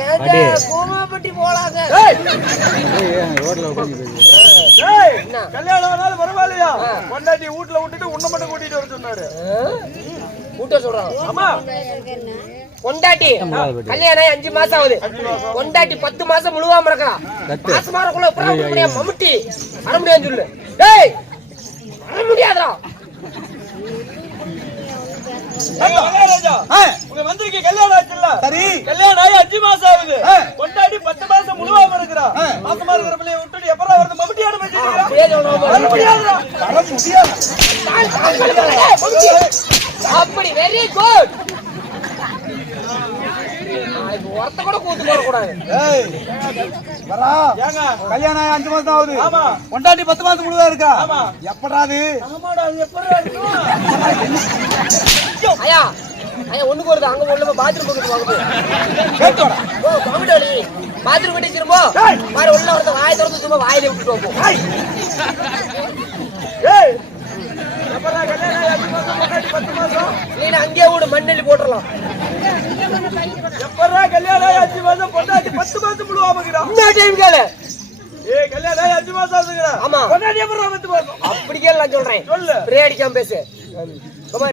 ஏங்க கோமாப்பட்டி போலாங்க. ரோட்ல உட்கார்ந்து கல்யாணம் ஆனாலும் பரவாயில்லையா? பொண்டாட்டி வீட்டுல விட்டுட்டு உன்னை மட்டும் கூட்டிட்டு வர சொன்னாரு. கூட்ட சொல்றாங்க. ஆமா, பொண்டாட்டி கல்யாணம் 5 மாசம் ஆகுது. பொண்டாட்டி 10 மாசம் முழுவாம இருக்கா. மாசம் மாறக்குள்ள மம்முட்டி வர முடியாதுன்னு சொல்லு. டேய் வர முடியாதா? உங்க மந்திரிக்கு கல்யாணம் ஆச்சுல்ல? சரி, கல்யாணம் ஆகி 5 மாசம் ஆகுது. பொண்டாட்டி 10 மாசம் முழுவாம இருக்கிறா. மாசமா இருக்கிற பிள்ளைய விட்டுட்டு எப்பறா வருது? மம்முட்டியாட பேசிக்கிறா. வர முடியாதுடா. வர முடியாது. அப்படி வெரி குட். ஒருத்த கூட கூத்து போட கூடாது. கல்யாணம் 5 மாசம் ஆகுது. ஆமா, பொண்டாட்டி 10 மாசம் முழுவா இருக்கா. ஆமா, எப்படாது? ஆமாடா, அது எப்பறா இருக்கும்? ஐயா ஐயா ஒண்ணுக்கு வருது. அங்க உள்ள பாத்ரூம் போட்டு வாங்க. கேட்டோடா. ஓ கமிட்டோலி பாத்ரூம் கிட்ட திரும்ப பாரு. உள்ள ஒருத்த வாயை திறந்து சும்மா வாயில விட்டுட்டு போ. ஏய், எப்பறா கல்யாணம் ஆகி 5 மாசம் பொண்டாட்டி 10 மாசம்? நீ அங்கேயே விடு, மண்ணெல்லி போட்டுடலாம். எப்பறா கல்யாணம் ஆகி 5 மாசம் பொண்டாட்டி 10 மாசம் முழுவாம இருக்கிறா? இந்த டைம் கேளு. ஏய், கல்யாணம் ஆகி 5 மாசம் ஆகுதுங்கடா. ஆமா, பொண்டாட்டி எப்பறா 10 மாசம்? அப்படி கேளு. நான் சொல்றேன், சொல்லு. பிரே அடிக்காம பேசு.